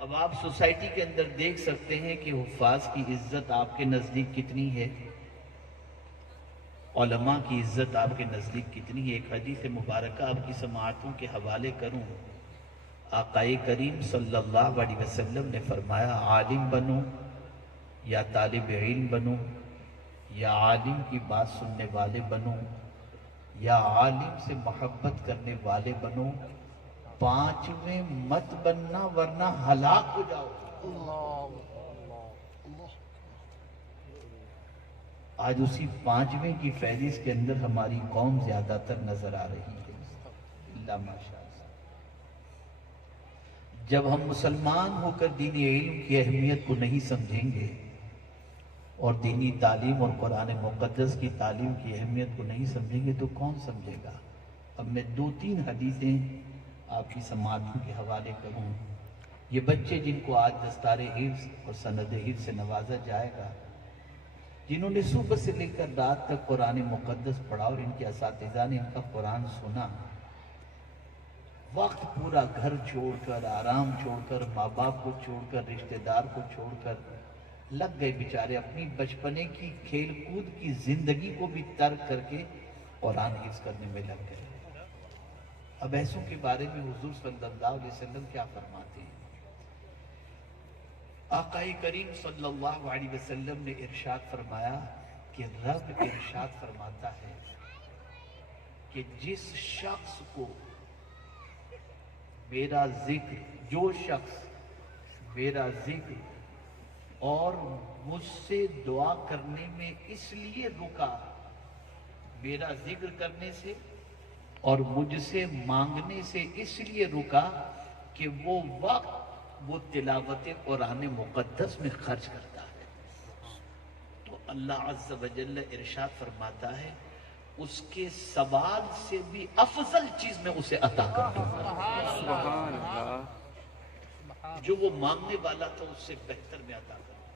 اب آپ سوسائٹی کے اندر دیکھ سکتے ہیں کہ حفاظ کی عزت آپ کے نزدیک کتنی ہے، علماء کی عزت آپ کے نزدیک کتنی ہے۔ ایک حدیث مبارکہ آپ کی سماعتوں کے حوالے کروں۔ آقائے کریم صلی اللہ علیہ وسلم نے فرمایا، عالم بنو یا طالب علم بنو، یا عالم کی بات سننے والے بنو، یا عالم سے محبت کرنے والے بنو، پانچویں مت بننا ورنہ ہلاک ہو جاؤ۔ آج اسی پانچویں کی فہرست کے اندر ہماری قوم زیادہ تر نظر آ رہی ہے، اللہ ماشاء اللہ۔ جب ہم مسلمان ہو کر دین علم کی اہمیت کو نہیں سمجھیں گے اور دینی تعلیم اور قرآن مقدس کی تعلیم کی اہمیت کو نہیں سمجھیں گے تو کون سمجھے گا؟ اب میں 2-3 حدیثیں آپ کی سماعتوں کے حوالے کروں۔ یہ بچے جن کو آج دستار حفظ اور سند حفظ سے نوازا جائے گا، جنہوں نے صبح سے لے کر رات تک قرآن مقدس پڑھا اور ان کے اساتذہ نے ان کا قرآن سنا، وقت پورا گھر چھوڑ کر، آرام چھوڑ کر، ماں باپ کو چھوڑ کر، رشتہ دار کو چھوڑ کر لگ گئے بیچارے اپنی بچپنے کی کھیل کود کی زندگی کو بھی ترک کر کے قرآن حفظ کرنے میں لگ گئے۔ اب ایسوں کے بارے میں حضور صلی اللہ علیہ وسلم کیا فرماتے ہیں؟ آقائے کریم صلی اللہ علیہ وسلم نے ارشاد فرمایا کہ رب ارشاد فرماتا ہے کہ جس شخص کو میرا ذکر، جو شخص میرا ذکر اور مجھ سے دعا کرنے میں اس لیے رکا، میرا ذکر کرنے سے اور مجھ سے مانگنے سے اس لیے رکا کہ وہ وقت وہ تلاوت قرآن مقدس میں خرچ کرتا ہے، تو اللہ عز و جل ارشاد فرماتا ہے اس کے سوال سے بھی افضل چیز میں اسے عطا کر دوں گا۔ سبحان اللہ۔ جو وہ مانگنے والا تھا اس سے بہتر میں عطا کر دوں۔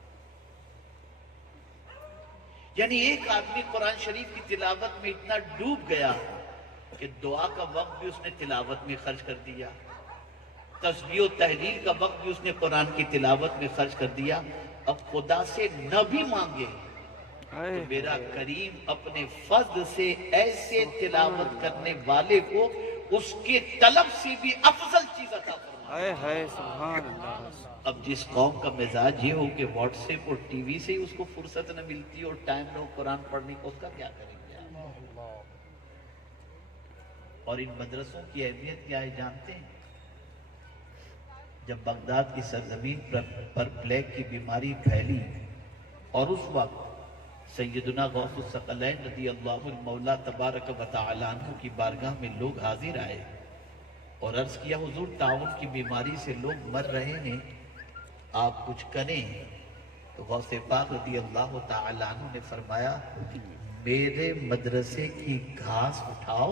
یعنی ایک آدمی قرآن شریف کی تلاوت میں اتنا ڈوب گیا کہ دعا کا وقت بھی اس نے تلاوت میں خرچ کر دیا، تسبیح و تحلیل کا وقت بھی اس نے قرآن کی تلاوت میں خرچ کر دیا۔ اب خدا سے نہ بھی مانگے تو میرا کریم اپنے فضل سے ایسے تلاوت کرنے والے کو اس کے طلب سے بھی افضل چیز عطا فرمائے۔ سبحان اللہ۔ اب جس قوم کا مزاج یہ ہو کہ واٹس ایپ اور ٹی وی سے ہی اس کو فرصت نہ ملتی اور ٹائم نہ ہو قرآن پڑھنے کو، اس کا کیا کریں گے؟ اور ان مدرسوں کی اہمیت کیا ہے جانتے ہیں؟ جب بغداد کی سرزمین پر پلیگ کی بیماری پھیلی اور اس وقت سیدنا غوث الثقلین رضی اللہ المولا تبارک و تعالی عنہ کی بارگاہ میں لوگ حاضر آئے اور عرض کیا حضور طاعون کی بیماری سے لوگ مر رہے ہیں، آپ کچھ کریں۔ تو غوث پاک رضی اللہ تعالی عنہ نے فرمایا میرے مدرسے کی گھاس اٹھاؤ،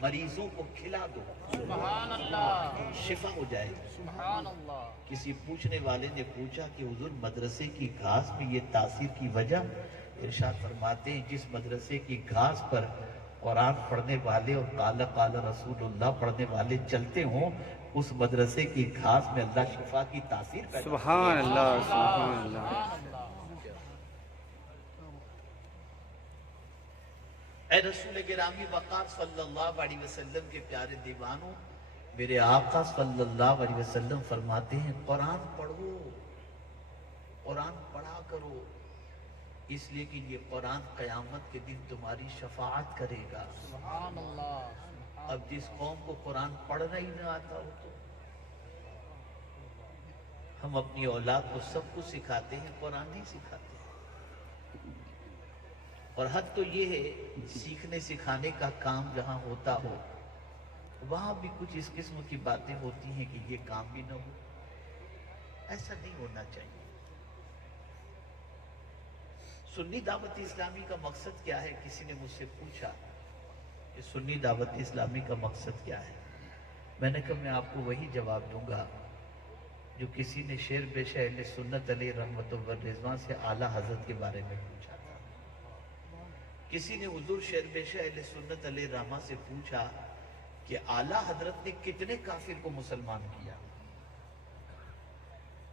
مریضوں کو کھلا دو، سبحان اللہ، شفا ہو جائے۔ سبحان اللہ۔ کسی پوچھنے والے نے پوچھا کہ حضور مدرسے کی گھاس میں یہ تاثیر کی وجہ؟ ارشاد فرماتے ہیں جس مدرسے کی گھاس پر قرآن پڑھنے والے اور قال قال رسول اللہ پڑھنے والے چلتے ہوں، اس مدرسے کی گھاس میں اللہ شفا کی تاثیر پیدا کرتا ہے۔ سبحان اللہ۔ سبحان اللہ۔ اے رسول گرامی وقار صلی اللہ علیہ وسلم کے پیارے دیوانوں، میرے آقا صلی اللہ علیہ وسلم فرماتے ہیں قرآن پڑھو، قرآن پڑھا کرو، اس لیے کہ یہ قرآن قیامت کے دن تمہاری شفاعت کرے گا۔ سبحان اللہ۔ اب جس قوم کو قرآن پڑھنا ہی نہ آتا ہو تو ہم اپنی اولاد کو سب کچھ سکھاتے ہیں، قرآن نہیں سکھاتے۔ اور حد تو یہ ہے سیکھنے سکھانے کا کام جہاں ہوتا ہو وہاں بھی کچھ اس قسم کی باتیں ہوتی ہیں کہ یہ کام بھی نہ ہو، ایسا نہیں ہونا چاہیے۔ سنی دعوت اسلامی کا مقصد کیا ہے؟ کسی نے مجھ سے پوچھا کہ سنی دعوت اسلامی کا مقصد کیا ہے؟ میں نے کہا میں آپ کو وہی جواب دوں گا جو کسی نے شیر بے شیر اہل سنت علیہ رحمت اللہ رضوان سے اعلیٰ حضرت کے بارے میں پوچھا تھا۔ کسی نے حضور شیر بے شیر اہل سنت علیہ رحمہ سے پوچھا کہ اعلیٰ حضرت نے کتنے کافر کو مسلمان کیا؟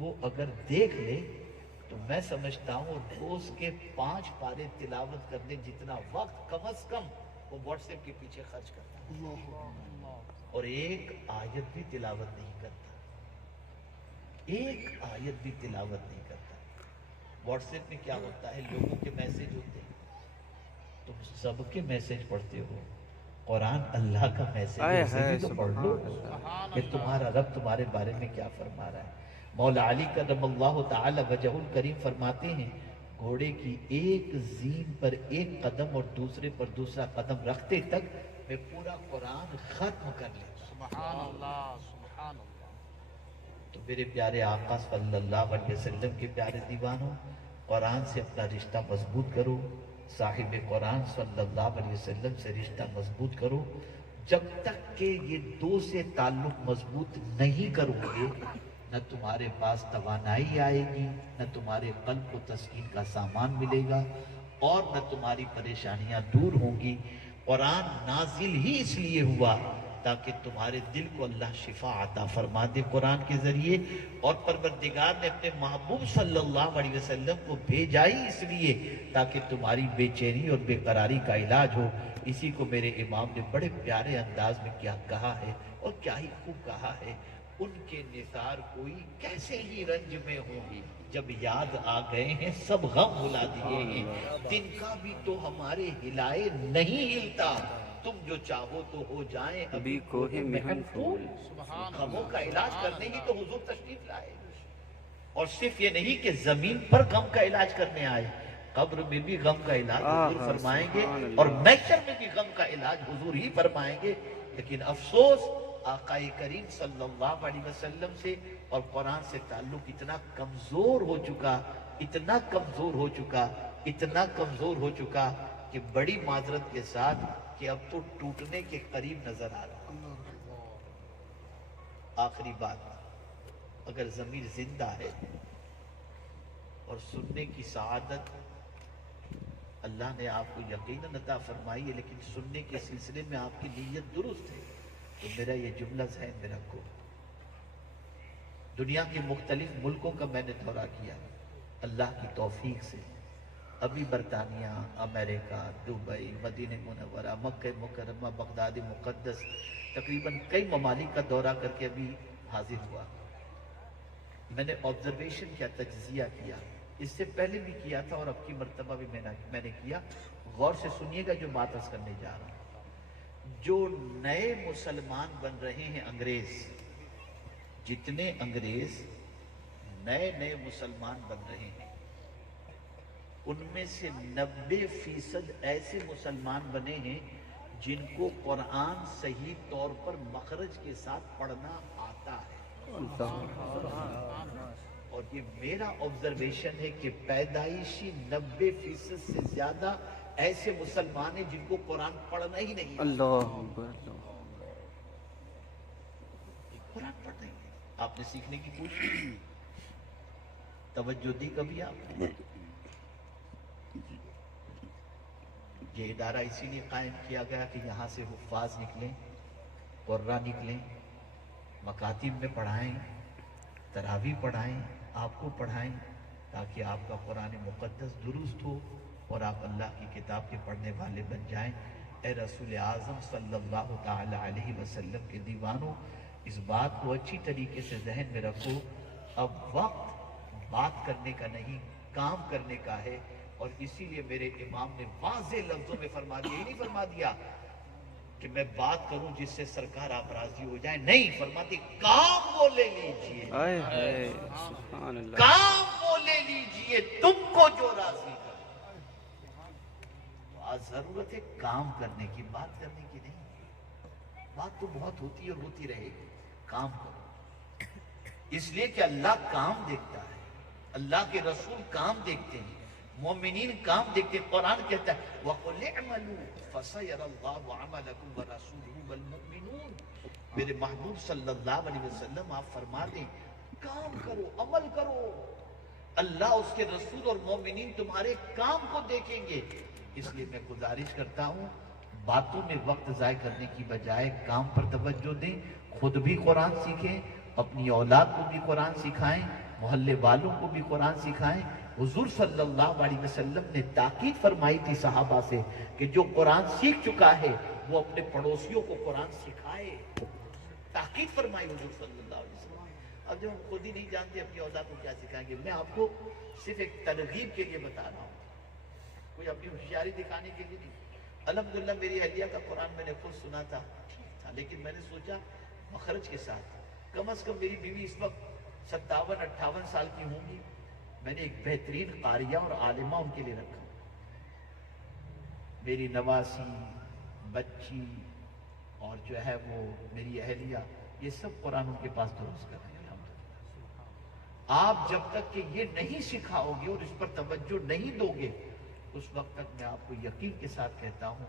وہ اگر دیکھ لے تو میں سمجھتا ہوں روز کے 5 پارے تلاوت کرنے جتنا وقت کم از کم وہ واٹس ایپ کے پیچھے خرچ کرتا ہے، اور ایک آیت بھی تلاوت نہیں کرتا، ایک آیت بھی تلاوت نہیں کرتا۔ واٹس ایپ میں کیا ہوتا ہے، لوگوں کے میسج ہوتے ہیں، تم سب کے میسج پڑھتے ہو، قرآن اللہ کا میسج ہے، اسے بھی تو پڑھ لو کہ تمہارا رب تمہارے بارے میں کیا فرما رہا ہے۔ مولا علی کرم اللہ تعالی وجہ الکریم فرماتے ہیں گھوڑے کی ایک زین پر ایک قدم اور دوسرے پر دوسرا قدم رکھتے تک میں پورا قرآن ختم کر لیتا۔ سبحان اللہ، سبحان اللہ۔ تو میرے پیارے آقا صلی اللہ علیہ وسلم کے پیارے دیوانوں، قرآن سے اپنا رشتہ مضبوط کرو، صاحب قرآن صلی اللہ علیہ وسلم سے رشتہ مضبوط کرو۔ جب تک کہ یہ دو سے تعلق مضبوط نہیں کرو گے، نہ تمہارے پاس توانائی آئے گی، نہ تمہارے قلب کو تسکین کا سامان ملے گا، اور نہ تمہاری پریشانیاں دور ہوں گی۔ قرآن نازل ہی اس لیے ہوا تاکہ تمہارے دل کو اللہ شفا عطا فرما دے قرآن کے ذریعے، اور پروردگار نے اپنے محبوب صلی اللہ علیہ وسلم کو بھیجا ہی اس لیے تاکہ تمہاری بے چینی اور بے قراری کا علاج ہو۔ اسی کو میرے امام نے بڑے پیارے انداز میں کیا کہا ہے، اور کیا ہی خوب کہا ہے، ان کے نثار کوئی کیسے ہی رنج میں ہوگی، جب یاد آ گئے ہیں سب غم بھلا دیے ہیں، دن کا بھی تو ہمارے ہلائے نہیں ہلتا، تم جو چاہو تو ہو جائیں ابھی کوہ محن پھول۔ غموں کا علاج کرنے ہی تو حضور تشریف لائے، اور صرف یہ نہیں کہ زمین پر غم کا علاج کرنے آئے، قبر میں بھی غم کا علاج حضور فرمائیں گے، اور محشر میں بھی غم کا علاج حضور ہی فرمائیں گے۔ لیکن افسوس آقا کریم صلی اللہ علیہ وسلم سے اور قرآن سے تعلق اتنا کمزور ہو چکا، اتنا کمزور ہو چکا، اتنا کمزور ہو چکا کہ بڑی معذرت کے ساتھ کہ اب تو ٹوٹنے کے قریب نظر آ رہا۔ آخری بات، اگر ضمیر زندہ ہے اور سننے کی سعادت اللہ نے آپ کو یقیناً عطا فرمائی ہے، لیکن سننے کے سلسلے میں آپ کی نیت درست ہے، تو میرا یہ جملہ ذہن میں رکھو۔ دنیا کے مختلف ملکوں کا میں نے دورہ کیا اللہ کی توفیق سے، ابھی برطانیہ، امریکہ، دبئی، مدینہ منورہ، مکہ مکرمہ، بغداد مقدس، تقریباً کئی ممالک کا دورہ کر کے ابھی حاضر ہوا۔ میں نے آبزرویشن کیا، تجزیہ کیا، اس سے پہلے بھی کیا تھا اور اب کی مرتبہ بھی میں نے کیا۔ غور سے سنیے گا جو بات عرض کرنے جا رہا ہوں۔ جو نئے مسلمان بن رہے ہیں انگریز، جتنے انگریز نئے مسلمان بن رہے ہیں، ان میں سے 90% ایسے مسلمان بنے ہیں جن کو قرآن صحیح طور پر مخرج کے ساتھ پڑھنا آتا ہے۔ اور یہ میرا آبزرویشن ہے کہ پیدائشی 90% سے زیادہ ایسے مسلمان ہیں جن کو قرآن پڑھنا ہی نہیں آتا۔ اللہ اکبر۔ قرآن پڑھنا ہی نہیں، آپ نے سیکھنے کی کوشش کی، توجہ دی کبھی آپ نے؟ یہ ادارہ اسی لیے قائم کیا گیا کہ یہاں سے حفاظ نکلیں، قرہ نکلیں، مکاتب میں پڑھائیں، تراویح پڑھائیں، آپ کو پڑھائیں، تاکہ آپ کا قرآن مقدس درست ہو اور آپ اللہ کی کتاب کے پڑھنے والے بن جائیں۔ اے رسول اعظم صلی اللہ تعالی علیہ وسلم کے دیوانوں، اس بات کو اچھی طریقے سے ذہن میں رکھو، اب وقت بات کرنے کا نہیں، کام کرنے کا ہے۔ اور اسی لیے میرے امام نے واضح لفظوں میں فرما دیا، یہ نہیں فرما دیا کہ میں بات کروں جس سے سرکار آپ راضی ہو جائیں، نہیں، فرماتے کام وہ لے لیجئے، سبحان اللہ، کام وہ لے لیجئے تم کو جو راضی کر۔ آج ضرورت ہے کام کرنے کی، بات کرنے کی نہیں۔ بات تو بہت ہوتی ہے اور ہوتی رہے گی، کام کرو، اس لیے کہ اللہ کام دیکھتا ہے، اللہ کے رسول کام دیکھتے ہیں، مومنین کام دیکھتے ہیں۔ قرآن کہتا ہے وَقُلْ اعْمَلُوا فَسَيَرَى اللَّهُ عَمَلَكُمْ وَرَسُولُهُ وَالْمُؤْمِنُونَ۔ میرے محبوب صلی اللہ علیہ وسلم آپ فرما دیں کام کرو، عمل کرو، اللہ اس کے رسول اور مومنین تمہارے کام کو دیکھیں گے۔ اس لیے میں گزارش کرتا ہوں باتوں میں وقت ضائع کرنے کی بجائے کام پر توجہ دیں، خود بھی قرآن سیکھیں، اپنی اولاد کو بھی قرآن سکھائیں، محلے والوں کو بھی قرآن سکھائیں. حضور صلی اللہ علیہ وسلم نے تاکید فرمائی تھی صحابہ سے کہ جو قرآن سیکھ چکا ہے وہ اپنے پڑوسیوں کو قرآن سکھائے. تاکید فرمائی حضور صلی اللہ علیہ وسلم. اب جو ہم خود ہی نہیں جانتے اپنی اولاد کو کیا سکھائیں گے. میں آپ کو صرف ایک ترغیب کے لیے بتا رہا ہوں, کوئی اپنی ہوشیاری دکھانے کے لیے نہیں. الحمدللہ میری اہلیہ کا قرآن میں نے خود سنا تھا, ٹھیک تھا, لیکن میں نے سوچا مخرج کے ساتھ, کم از کم میری بیوی اس وقت 57-58 سال کی ہوں گی, میں نے ایک بہترین قاریہ اور عالمہ ان کے لیے رکھا. میری نواسی, بچی اور جو ہے وہ میری اہلیہ, یہ سب قرآن ان کے پاس درست کر رہے ہیں. آپ جب تک کہ یہ نہیں سکھاؤ گے اور اس پر توجہ نہیں دو گے, اس وقت تک میں آپ کو یقین کے ساتھ کہتا ہوں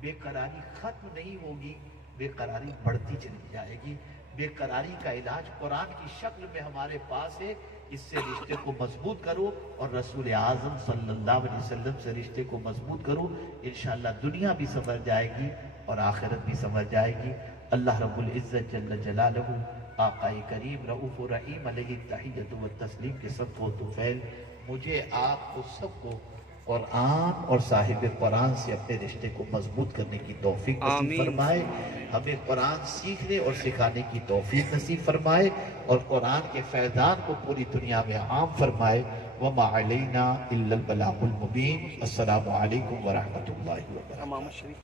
بے قراری ختم نہیں ہوگی, بے قراری بڑھتی چلی جائے گی. بے قراری کا علاج قرآن کی شکل میں ہمارے پاس ہے. اس سے رشتے کو مضبوط کرو اور رسول اعظم صلی اللہ علیہ وسلم سے رشتے کو مضبوط کرو. انشاءاللہ دنیا بھی سنور جائے گی اور آخرت بھی سنور جائے گی. اللہ رب العزت جل جلالہ آقائے کریم رؤوف الرحیم علیہ التحیۃ والتسلیم کے سب کو طفیل مجھے آپ کو سب کو قرآن اور صاحب قرآن سے اپنے رشتے کو مضبوط کرنے کی توفیق نصیب فرمائے. ہمیں قرآن سیکھنے اور سکھانے کی توفیق نصیب فرمائے اور قرآن کے فیضان کو پوری دنیا میں عام فرمائے. وما علینا الا البلاغ المبین. السلام علیکم ورحمۃ اللہ وبرکاتہ.